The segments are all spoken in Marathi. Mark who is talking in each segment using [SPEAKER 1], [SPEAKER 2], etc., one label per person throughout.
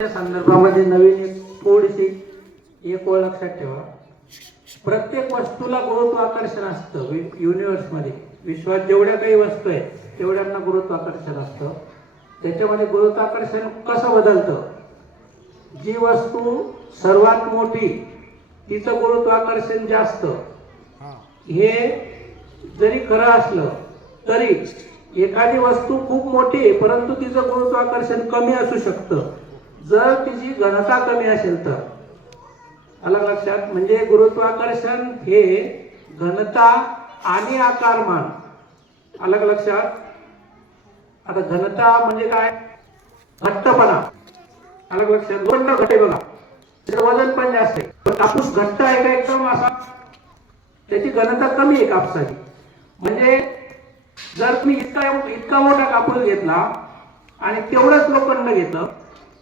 [SPEAKER 1] संदर्भामध्ये नवीन एक थोडीशी एक ओळ लक्षात ठेवा. प्रत्येक वस्तूला गुरुत्वाकर्षण असतं. युनिव्हर्समध्ये विश्वात जेवढ्या काही वस्तू आहेत तेवढ्यांना गुरुत्वाकर्षण असतं. त्याच्यामध्ये गुरुत्वाकर्षण कसं बदलतं? जी वस्तू सर्वात मोठी तिचं गुरुत्वाकर्षण जास्त. हे जरी खरं असलं तरी एखादी वस्तू खूप मोठी आहे परंतु तिचं गुरुत्वाकर्षण कमी असू शकतं. जर तिची घनता कमी असेल तर. अलग लक्षात? म्हणजे गुरुत्वाकर्षण हे घनता आणि आकारमान अलग लक्षात? आता घनता म्हणजे काय? घट्टपणा. अलग लक्षात? दोन घट आहे बघा. त्याचं वजन पण जास्त आहे. पण कापूस घट्ट आहे का एकदम असा? त्याची घनता कमी आहे कापसाची. म्हणजे जर तुम्ही इतका इतका मोठा कापूस घेतला आणि तेवढंच लोखंड घेतलं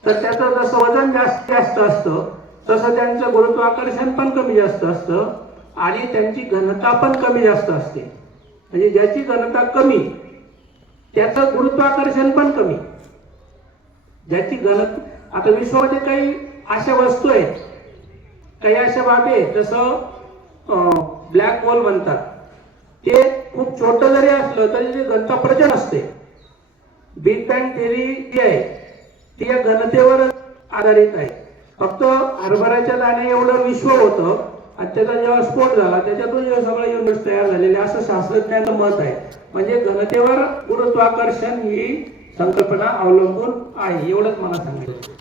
[SPEAKER 1] तर त्याचं जसं वजन जास्त जास्त असतं तसं त्यांचं गुरुत्वाकर्षण पण कमी जास्त असतं आणि त्यांची घनता पण कमी जास्त असते. म्हणजे ज्याची घनता कमी त्याचं गुरुत्वाकर्षण पण कमी. ज्याची घन आता विश्वामध्ये काही अशा वस्तू आहेत. काही अशा बाबी आहेत जसं ब्लॅक होल म्हणतात. ते खूप छोटं जरी असलं तरी ते घनता प्रचंड असते. बिग बँग थेरी जी आहे ती या घनतेवर आधारित आहे. फक्त हरभऱ्याच्या दाणे एवढं विश्व होतं आणि त्याचा जेव्हा स्फोट झाला त्याच्यातून जेव्हा सगळं युनिट्स तयार झालेले असं शास्त्रज्ञांचं मत आहे. म्हणजे घनतेवर गुरुत्वाकर्षण ही संकल्पना अवलंबून आहे एवढंच मला सांगितलं